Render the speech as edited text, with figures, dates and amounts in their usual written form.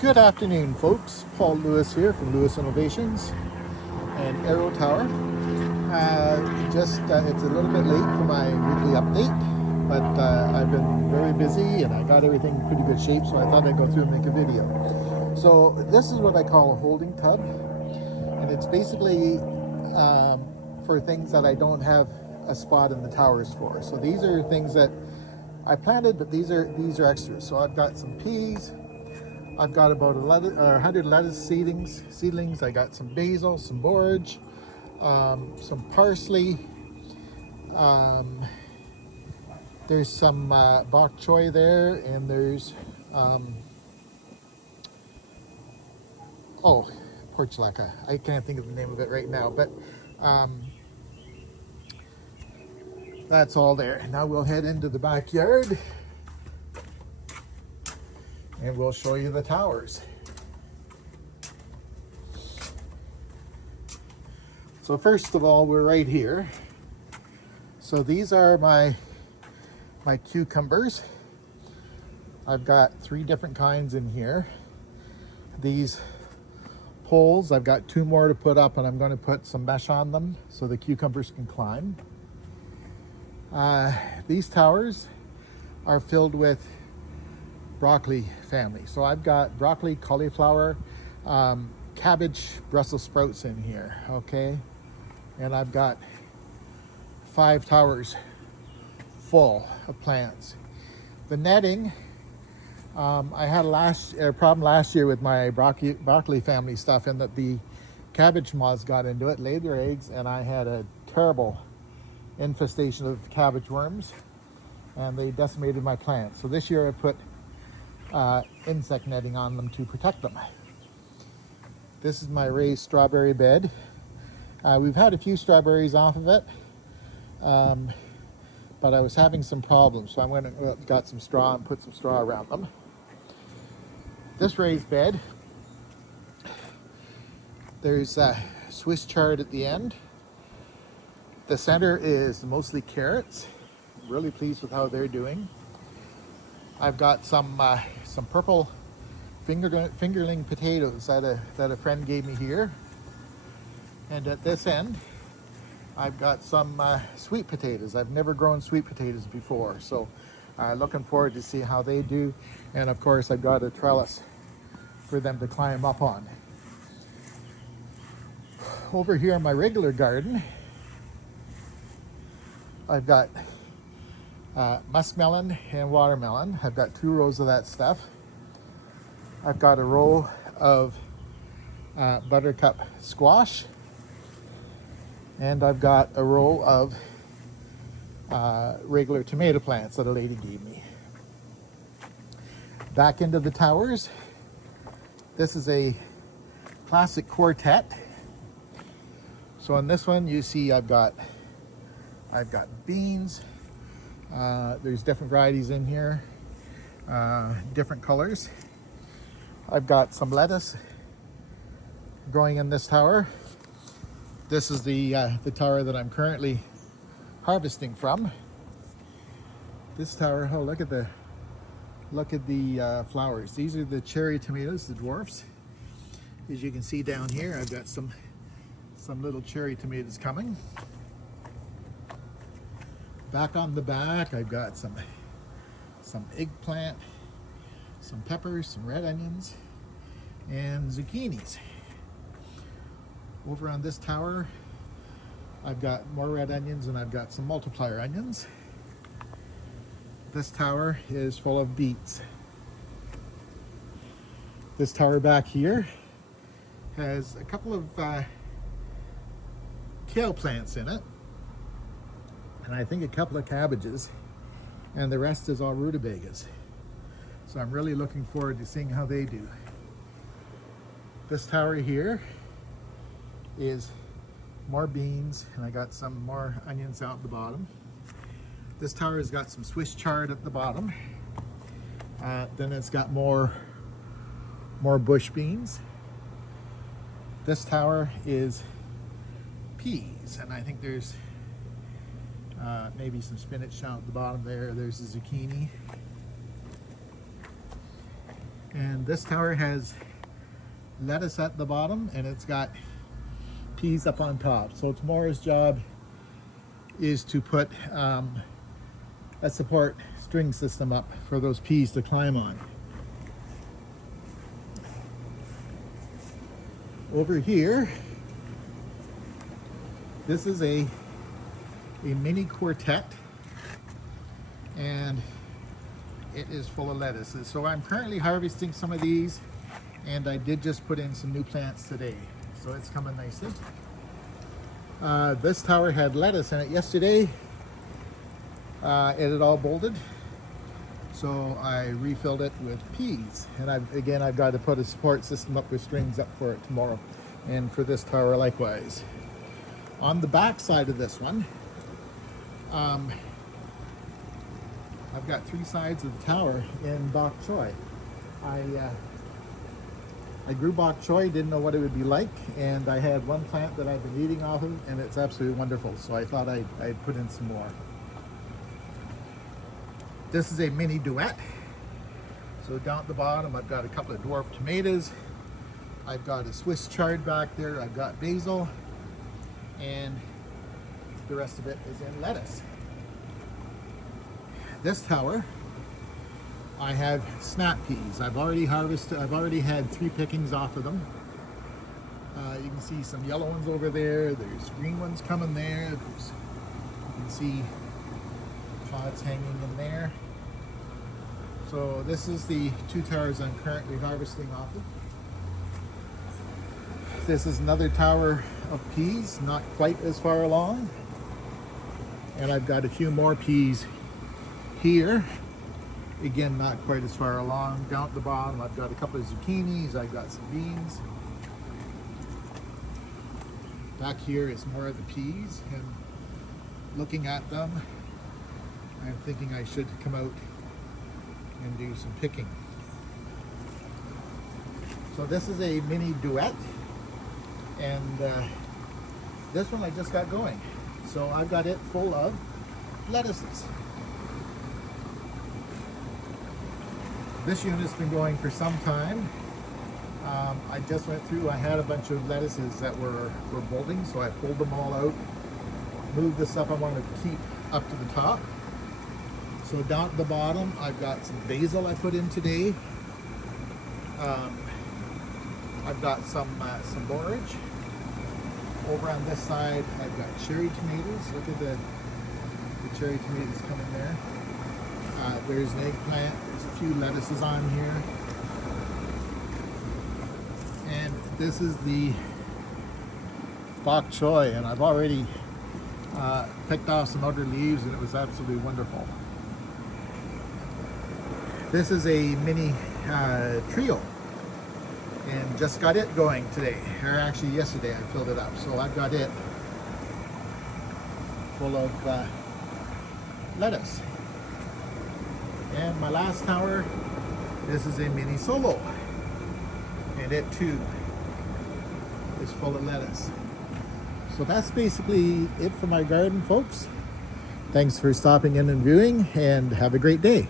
Good afternoon, folks. Paul Lewis here from Lewis Innovations and Aero Tower. It's a little bit late for my weekly update, but I've been very busy and I got everything in pretty good shape, so I thought I'd go through and make a video. So this is what I call a holding tub, and it's basically for things that I don't have a spot in the towers for. So these are things that I planted, but these are extras. So I've got some peas. I've got about 100 lettuce seedlings. I got some basil, some borage, some parsley. There's some bok choy there, and there's portulaca. I can't think of the name of it right now, but that's all there. Now we'll head into the backyard and we'll show you the towers. So first of all, we're right here. So these are my cucumbers. I've got 3 different kinds in here. These poles, I've got 2 more to put up, and I'm going to put some mesh on them so the cucumbers can climb. These towers are filled with broccoli family. So I've got broccoli, cauliflower, cabbage, Brussels sprouts in here, okay? And I've got 5 towers full of plants. The netting, I had a problem last year with my broccoli family stuff, in that the cabbage moths got into it, laid their eggs, and I had a terrible infestation of cabbage worms, and they decimated my plants. So this year I put insect netting on them to protect them. This is my raised strawberry bed. We've had a few strawberries off of it, but I was having some problems, so I went and got some straw and put some straw around them. This raised bed, there's a Swiss chard at the end. The center is mostly carrots. I'm really pleased with how they're doing. I've got some purple fingerling potatoes that a friend gave me here. And at this end, I've got some sweet potatoes. I've never grown sweet potatoes before, so looking forward to see how they do. And of course, I've got a trellis for them to climb up on. Over here in my regular garden, I've got muskmelon and watermelon. I've got 2 rows of that stuff. I've got a row of buttercup squash, and I've got a row of regular tomato plants that a lady gave me. Back into the towers. This is a classic quartet. So on this one, you see I've got beans. There's different varieties in here, different colors. I've got some lettuce growing in this tower. This is the tower that I'm currently harvesting from. This tower, oh, look at the flowers. These are the cherry tomatoes, the dwarfs. As you can see down here, I've got some little cherry tomatoes coming. Back on the back, I've got some eggplant, some peppers, some red onions, and zucchinis. Over on this tower, I've got more red onions, and I've got some multiplier onions. This tower is full of beets. This tower back here has a couple of kale plants in it, and I think a couple of cabbages, and the rest is all rutabagas. So I'm really looking forward to seeing how they do. This tower here is more beans, and I got some more onions out at the bottom. This tower has got some Swiss chard at the bottom. Then it's got more bush beans. This tower is peas, and I think there's maybe some spinach down at the bottom there. There's a zucchini. And this tower has lettuce at the bottom and it's got peas up on top. So tomorrow's job is to put a support string system up for those peas to climb on. Over here, this is a mini quartet, and it is full of lettuces. So I'm currently harvesting some of these, and I did just put in some new plants today. So it's coming nicely. This tower had lettuce in it yesterday. It had all bolted. So I refilled it with peas. And I've got to put a support system up with strings up for it tomorrow. And for this tower likewise. On the back side of this one, I've got 3 sides of the tower in bok choy. I grew bok choy, didn't know what it would be like, and I had one plant that I've been eating off of, and it's absolutely wonderful. So I thought I'd put in some more. This is a mini duet. So down at the bottom, I've got a couple of dwarf tomatoes. I've got a Swiss chard back there. I've got basil, and the rest of it is in lettuce. This tower, I have snap peas. I've already had 3 pickings off of them. You can see some yellow ones over there. There's green ones coming there. You can see pods hanging in there. So this is the 2 towers I'm currently harvesting off of. This is another tower of peas, not quite as far along. And I've got a few more peas here. Again, not quite as far along. Down at the bottom, I've got a couple of zucchinis, I've got some beans. Back here is more of the peas, and looking at them, I'm thinking I should come out and do some picking. So this is a mini duet, and this one I just got going. So I've got it full of lettuces. This unit's been going for some time. I just went through, I had a bunch of lettuces that were bolting, so I pulled them all out, moved the stuff I wanted to keep up to the top. So down at the bottom, I've got some basil I put in today. I've got some borage. Over on this side, I've got cherry tomatoes. Look at the cherry tomatoes coming there. There's an eggplant. There's a few lettuces on here. And this is the bok choy, and I've already picked off some outer leaves, and it was absolutely wonderful. This is a mini trio, and just got it going today, or actually yesterday I filled it up. So I've got it full of lettuce. And my last tower, this is a mini solo, and it too is full of lettuce. So that's basically it for my garden, folks. Thanks for stopping in and viewing, and have a great day.